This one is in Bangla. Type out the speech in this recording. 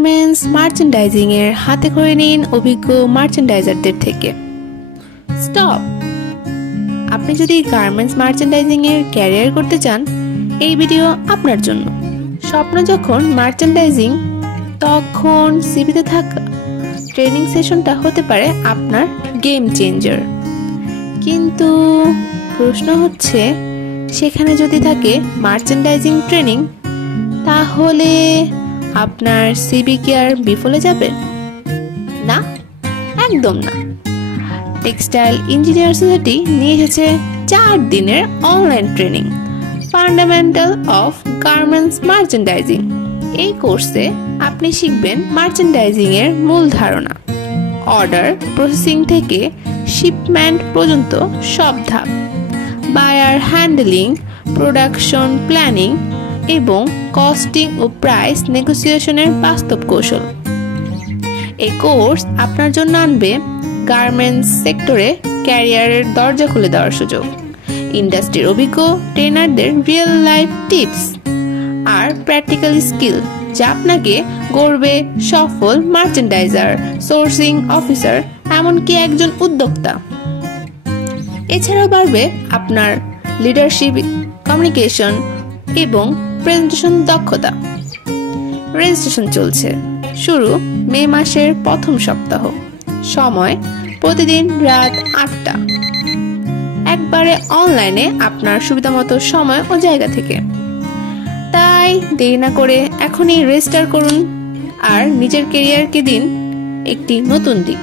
গার্মেন্টস মার্চেন্ডাইজিং এর হাতে করে নিন অভিজ্ঞ মার্চেন্ডাইজারদের থেকে। স্টপ! আপনি যদি গার্মেন্টস মার্চেন্ডাইজিং এর ক্যারিয়ার করতে চান, এই ভিডিও আপনার জন্য। স্বপ্ন যখন মার্চেন্ডাইজিং, তখন সিভিতে থাকা ট্রেনিং সেশনটা হতে পারে আপনার গেম চেঞ্জার। কিন্তু প্রশ্ন হচ্ছে, সেখানে যদি থাকে মার্চেন্ডাইজিং ট্রেনিং, তাহলে আপনার সিভি কি আর বিফলে যাবে? না, একদম না। টেক্সটাইল ইঞ্জিনিয়ার সোসাইটি নিয়ে এসেছে 4 দিনের online training, fundamental of garments merchandising. এই কোর্সে আপনি শিখবেন মার্চেন্ডাইজিং এর মূল ধারণা, অর্ডার প্রসেসিং থেকে শিপমেন্ট পর্যন্ত সব ধাপ, বায়ার হ্যান্ডলিং, প্রোডাকশন প্ল্যানিং এবং কস্টিং ও প্রাইস নেগোসিয়েশনের বাস্তব কৌশল। এই কোর্স আপনার জন্য আনবে গার্মেন্টস সেক্টরে ক্যারিয়ারের দরজা খুলে দেওয়ার সুযোগ, ইন্ডাস্ট্রির অভিজ্ঞ ট্রেনারদের রিয়েল লাইফ টিপস আর প্র্যাকটিক্যাল স্কিল, যা আপনাকে গড়বে সফল মার্চেন্ডাইজার, সোর্সিং অফিসার, এমনকি একজন উদ্যোক্তা। এছাড়াও বাড়বে আপনার লিডারশিপ, কমিউনিকেশন এবং প্রেজেন্টেশন দক্ষতা। রেজিস্ট্রেশন চলছে, শুরু মে মাসের প্রথম সপ্তাহ, সময় প্রতিদিন রাত 8টা, একবারে অনলাইনে আপনার সুবিধামতো সময় ও জায়গা থেকে। তাই দেরি না করে এখনই রেজিস্টার করুন আর নিজের ক্যারিয়ারকে দিন একটি নতুন দিক।